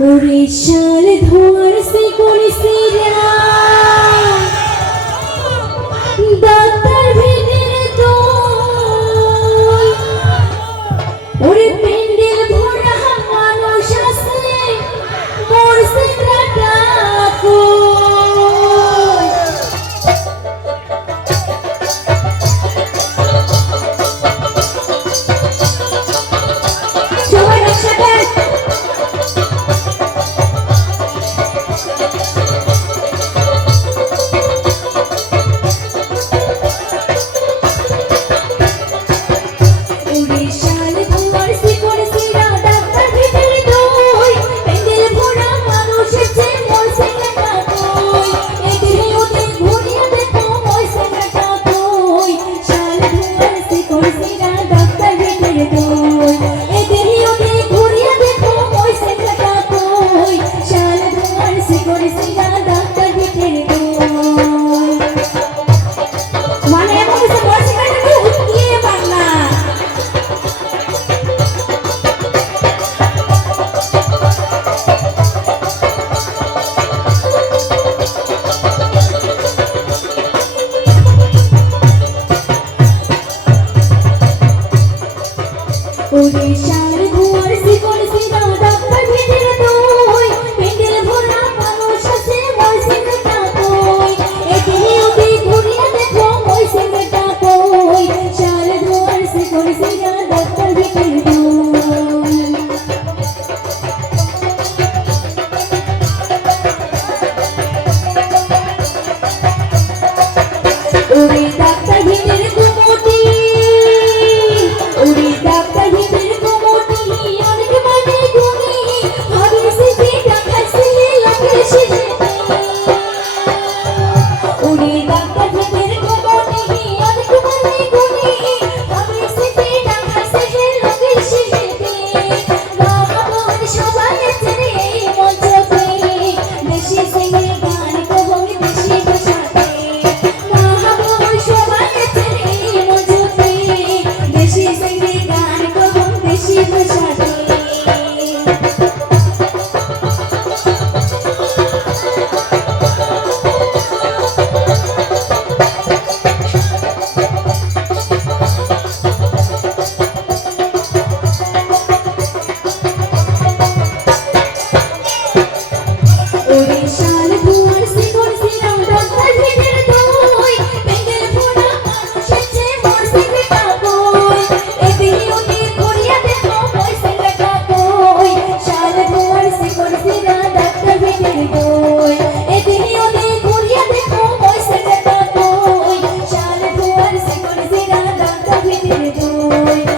উড়িষ্যার ধোয়ার সে করেছি ডাক্তার ভিড়ের দল ওরে পেন্ডেল ভরা মানুষ আছে মরছে টাকা সবাই একসাথে উড়িষ্যার ধোয়ার সে করেছি ডাক্তার ভিড়ের দল পেন্ডেল ভরা মানুষ আছে মরছে টাকা এদিকে ওদিকে ঘুরিয়ে দেখো মরছে টাকা শাল ধোয়ার সে করেছি ডাক্তার ভিড়ের দল ওরে ডাক্তার ভিড়ের কুমতি ওরে ডাক্তার ভিড়ের কুমতি অনেক মানে গুনি ভাবি সিটি দেখাইছে লাগে সিটি ওরে ডাক্তার ভিড়ের কুমতি অনেক মানে গুনি ভাবি সিটি দেখাইছে লাগে সিটি বাবা সবাই আছে রে মঞ্চে দেশি সিঙ্গে গান কবি দেশি ভাষাতে উড়িষ্যার ধোয়ার সে করেছি ডাক্তার ভিড়ের দল পেন্ডেল ভরা মানুষ আছে মরছে টাকা এদিকে ওদিকে ঘুরিয়ে দেখো মরছে টাকা শাল ধোয়ার সে করেছি ডাক্তার ভিড়ের দল এদিকে ওদিকে ঘুরিয়ে দেখো মরছে টাকা শাল ধোয়ার সে করেছি ডাক্তার ভিড়ের দল